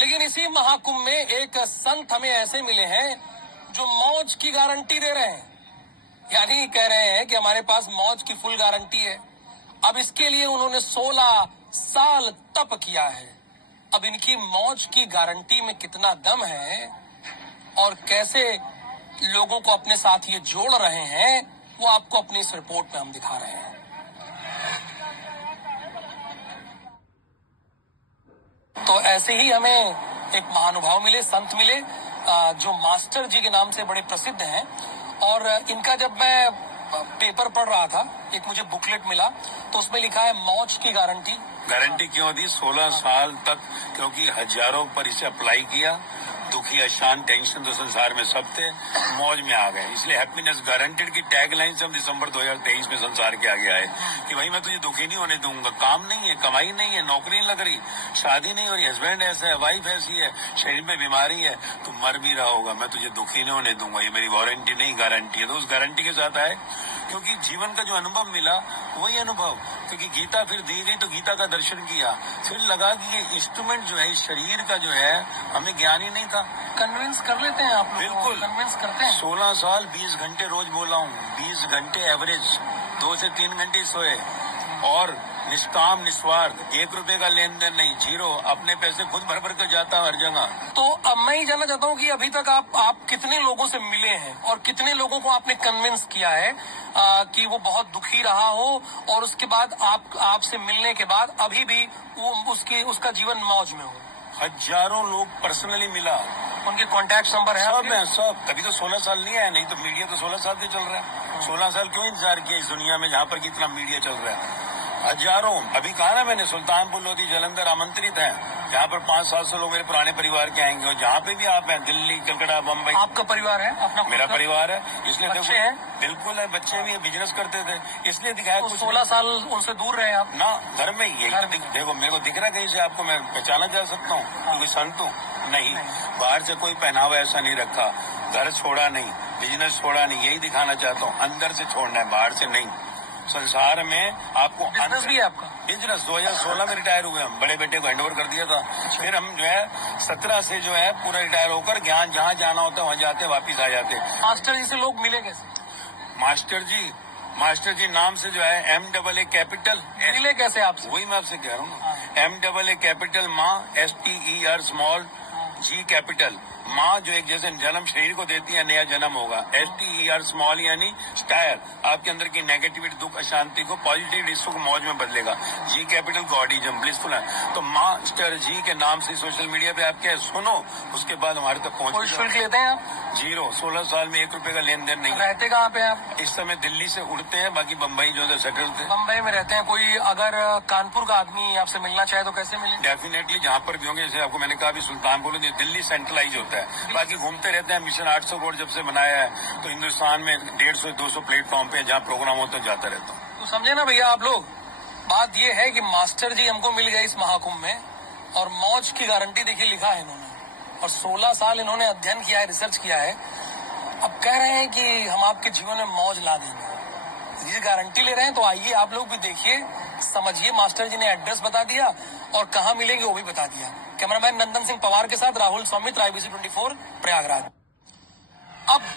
लेकिन इसी महाकुंभ में एक संत हमें ऐसे मिले हैं जो मौज की गारंटी दे रहे हैं, यानी कह रहे हैं कि हमारे पास मौज की फुल गारंटी है। अब इसके लिए उन्होंने 16 साल तप किया है। अब इनकी मौज की गारंटी में कितना दम है और कैसे लोगों को अपने साथ ये जोड़ रहे हैं, वो आपको अपनी इस रिपोर्ट में हम दिखा रहे हैं। तो ऐसे ही हमें एक महानुभाव मिले, संत मिले, जो मास्टर जी के नाम से बड़े प्रसिद्ध हैं। और इनका जब मैं पेपर पढ़ रहा था, एक मुझे बुकलेट मिला, तो उसमें लिखा है मौज की गारंटी। गारंटी क्यों दी? 16 साल तक, क्योंकि हजारों पर इसे अप्लाई किया। दुखी, अशांत, टेंशन तो संसार में सब थे, मौज में आ गए। इसलिए हैप्पीनेस गारंटेड की टैगलाइन से हम दिसंबर 2023 में संसार के आगे आए कि भाई मैं तुझे दुखी नहीं होने दूंगा। काम नहीं है, कमाई नहीं है, नौकरी नहीं लग रही, शादी नहीं हो रही, हस्बैंड ऐसा है, वाइफ ऐसी है, शरीर में बीमारी है, तू मर भी रहा होगा, मैं तुझे दुखी नहीं होने दूंगा। ये मेरी वारंटी नहीं, गारंटी है। तो उस गारंटी के साथ आए, क्योंकि जीवन का जो अनुभव मिला वही अनुभव, क्योंकि गीता फिर दी गई तो गीता का दर्शन किया, फिर लगा कि ये इंस्ट्रूमेंट जो है, इस शरीर का जो है, हमें ज्ञान ही नहीं था। कन्विंस कर लेते हैं आप? बिल्कुल कन्विंस करते हैं। 16 साल 20 घंटे रोज बोला हूँ, 20 घंटे एवरेज, 2 से 3 घंटे सोए, और निष्काम, निस्वार्थ, 1 रुपए का लेन देन नहीं, जीरो, अपने पैसे खुद भर भर कर जाता हर जगह। तो अब मैं ही जानना चाहता हूँ कि अभी तक आप कितने लोगों से मिले हैं और कितने लोगों को आपने कन्विंस किया है कि वो बहुत दुखी रहा हो और उसके बाद आपसे मिलने के बाद अभी भी वो उसका जीवन मौज में हो? हजारों लोग पर्सनली मिला, उनके कॉन्टैक्ट नंबर है? सब है, सब। तभी तो 16 साल नहीं आया, नहीं तो मीडिया तो 16 साल से चल रहा है। 16 साल क्यों इंतजार किया इस दुनिया में जहाँ पर कितना मीडिया चल रहा है? हजारों, अभी कहा ना मैंने, सुल्तानपुर लोधी, जालंधर आमंत्रित हैं, जहाँ पर 500-700 लोग मेरे पुराने परिवार के आएंगे। और जहाँ पे भी आप हैं, दिल्ली, कलकत्ता, बम्बई। आपका परिवार है अपना? मेरा परिवार है, इसलिए बच्चे हैं? बिल्कुल है, बच्चे भी बिजनेस करते थे, इसलिए दिखाया। तो 16 साल उनसे दूर रहे आप ना? घर में ही देखो, मेरे को दिख रहा है कहीं से आपको, मैं पहचाना जा सकता हूँ क्योंकि संत हूँ? नहीं, बाहर से कोई पहनावा ऐसा नहीं रखा, घर छोड़ा नहीं, बिजनेस छोड़ा नहीं, यही दिखाना चाहता हूँ। अंदर से छोड़ना है, बाहर से नहीं। संसार में आपको बिजनेस भी है आपका? बिजनेस 2016 में रिटायर हुए हम, बड़े बेटे को हैंडओवर कर दिया था। फिर हम जो है 17 से जो है पूरा रिटायर होकर ज्ञान जहाँ जाना होता है वहाँ जाते, वापिस आ जाते। मास्टर जी से लोग मिले कैसे? मास्टर जी नाम से जो है MAA कैपिटल मिले कैसे आपसे? वही मैं आपसे कह रहा हूँ। MAA कैपिटल माँ, STER स्मॉल, G कैपिटल माँ, जो एक जैसे जन्म शरीर को देती है, नया जन्म होगा। STER स्मॉल यानी स्टायर, आपके अंदर की नेगेटिविटी, दुख, अशांति को पॉजिटिव सुख मौज में बदलेगा। G कैपिटल गॉडिज्म, ब्लिसफुल है। तो मास्टर जी के नाम से सोशल मीडिया पे आप क्या सुनो, उसके बाद हमारे तक कोई शुल्क लेते हैं आप? जीरो। 16 साल में 1 रुपए का लेन देन नहीं। रहते कहाँ पे आप इस समय? दिल्ली से उड़ते हैं, बाकी बम्बई जो है सेटल थे। बम्बई में रहते हैं। कोई अगर कानपुर का आदमी आपसे मिलना चाहे तो कैसे मिले? डेफिनेटली, जहाँ पर भी होंगे, जैसे आपको मैंने कहा भी, सुल्तानपुर, दिल्ली सेंट्रलाइज होता है, बाकी घूमते रहते हैं। मिशन 800 करोड़ जब से बनाया है तो हिंदुस्तान में 150-200 प्लेटफॉर्म पे जहाँ प्रोग्राम होता है जाता रहता हूँ। तो समझे ना भैया आप लोग, बात ये है कि मास्टर जी हमको मिल गए इस महाकुंभ में, और मौज की गारंटी देखिए लिखा है इन्होंने, और 16 साल इन्होंने अध्ययन किया है, रिसर्च किया है। अब कह रहे हैं कि हम आपके जीवन में मौज ला देंगे, ये गारंटी ले रहे हैं। तो आइए आप लोग भी देखिए, समझिए। मास्टर जी ने एड्रेस बता दिया और कहाँ मिलेंगे वो भी बता दिया। कैमरामैन नंदन सिंह पवार के साथ राहुल सौमित्र, IBC 24 प्रयागराज। अब